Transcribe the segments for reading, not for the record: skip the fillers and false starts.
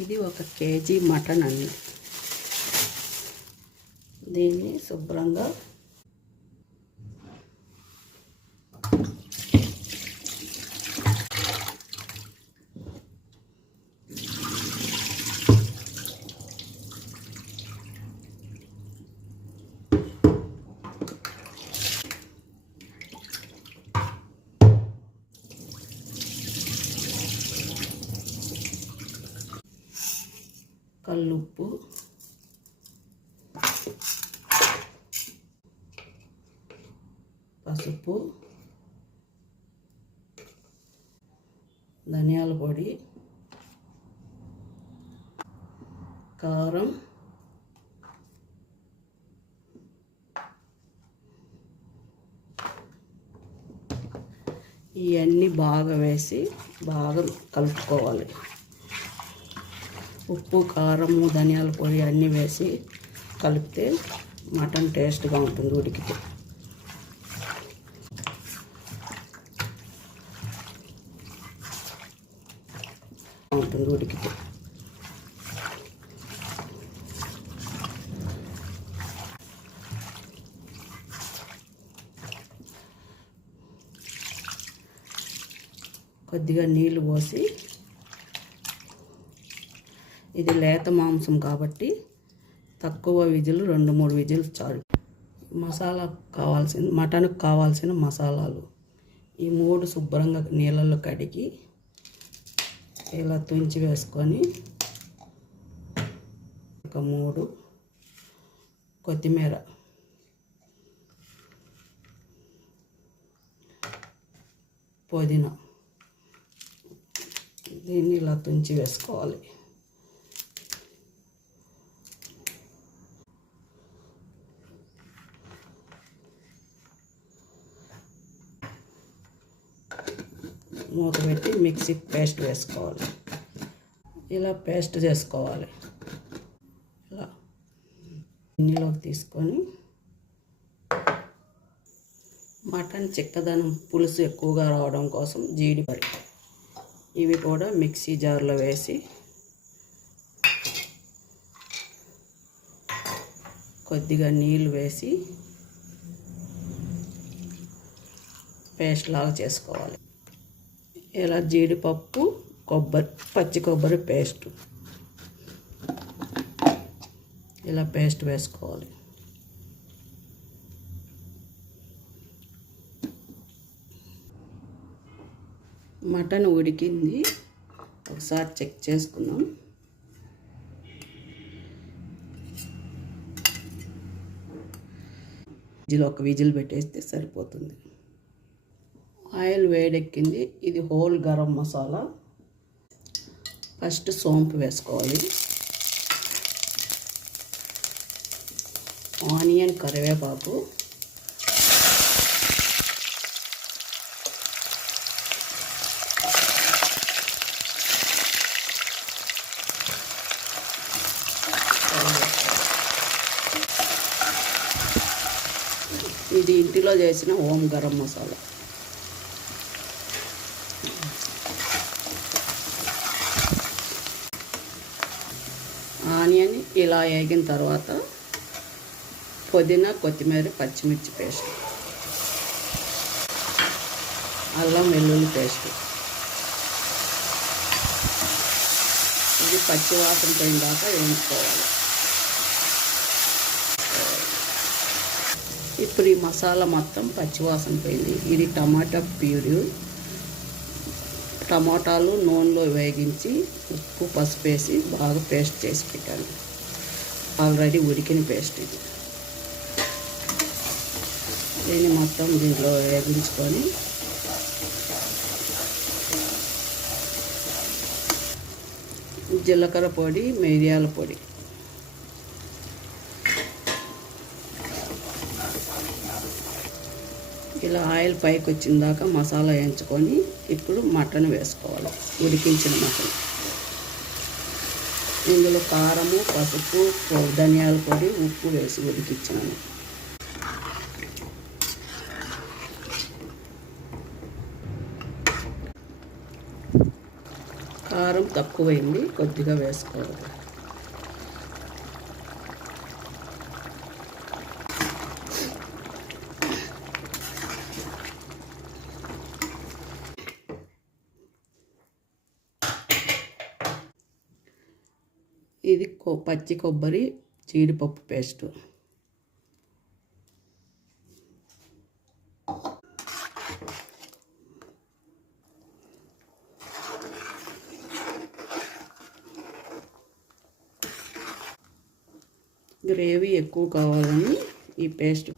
ఇది 1 KG mutton అండి. దీన్ని శుభ్రంగా కల్లుప్పు, పసుపు, ధనియాల పొడి, కారం, ఇవన్నీ బాగా వేసి బాగా కలుపుకోవాలి. ఉప్పు, కారము, ధనియాల పొడి అన్నీ వేసి కలిపితే మటన్ టేస్ట్గా ఉంటుంది ఉడికితే. కొద్దిగా నీళ్ళు పోసి, ఇది లేత మాంసం కాబట్టి తక్కువ విజిల్ 2-3 విజిల్ చాలు. మసాలా మటన్కి కావాల్సిన మసాలాలు ఈ 3 శుభ్రంగా నీళ్ళల్లో కడిగి ఇలా తుంచి వేసుకొని, ఒక 3 కొత్తిమీర, పుదీనా, దీన్ని ఇలా తుంచి వేసుకోవాలి. మూత పెట్టి మిక్సీ పేస్ట్ వేసుకోవాలి. ఇలా పేస్ట్ చేసుకోవాలి. ఇలా గిన్నెలోకి తీసుకొని మటన్ చిక్కదనం పులుసు ఎక్కువగా రావడం కోసం జీడిపప్పు ఇవి కూడా మిక్సీ జార్లో వేసి కొద్దిగా నీళ్ళు వేసి పేస్ట్ లాగా చేసుకోవాలి. ఇలా జీడిపప్పు, పచ్చి కొబ్బరి పేస్ట్ ఇలా పేస్ట్ వేసుకోవాలి. మటన్ ఉడికింది, ఒకసారి చెక్ చేసుకున్నాం. ఒక విజిల్ పెట్టేస్తే సరిపోతుంది. ఆయిల్ వేడెక్కింది. ఇది హోల్ గరం మసాలా. ఫస్ట్ సోంపు వేసుకోవాలి, ఆనియన్, కరివేపాకు, ఇది ఇంటిలో చేసిన హోమ్ గరం మసాలా. ఆనియన్ ఇలా వేగిన తర్వాత పుదీనా, కొత్తిమీర, పచ్చిమిర్చి పేస్ట్, అల్లం వెల్లుల్లి పేస్ట్, ఇది పచ్చి వాసన పోయిన దాకా వేయించుకోవాలి. ఇప్పుడు ఈ మసాలా మొత్తం పచ్చివాసన పోయింది. ఇది టమాటా ప్యూరీ, టమాటాలు నూనెలో వేగించి ఉప్పు, పసుపు వేసి బాగా పేస్ట్ చేసి పెట్టాను. ఆల్రెడీ ఉడికిన పేస్ట్ ఇది. దీన్ని మొత్తం దీంట్లో వేగించుకొని జీలకర్ర పొడి, మిరియాల పొడి, ఇలా ఆయిల్ పైకి వచ్చిన దాకా మసాలా వేయించుకొని ఇప్పుడు మటన్ వేసుకోవాలి. ఉడికించిన మటన్, ఇందులో కారము, పసుపు, ధనియాల పొడి, ఉప్పు వేసి ఉడికించాను. కారం తక్కువైంది, కొద్దిగా వేసుకోవాలి. ఇది పచ్చి కొబ్బరి జీడిపప్పు పేస్టు. గ్రేవీ ఎక్కువ కావాలని ఈ పేస్ట్.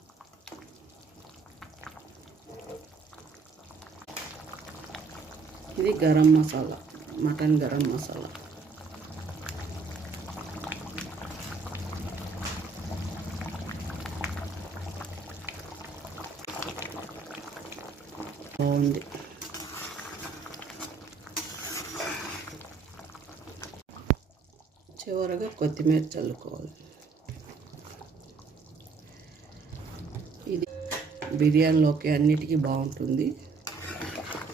ఇది గరం మసాలా, మటన్ గరం మసాలా. బాగుంది. చివరగా కొత్తిమీర చల్లుకోవాలి. ఇది బిర్యానీలోకి అన్నిటికీ బాగుంటుంది.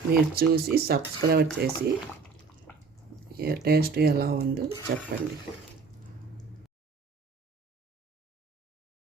మీరు చూసి సబ్స్క్రైబ్ చేసి టేస్ట్ ఎలా ఉందో చెప్పండి.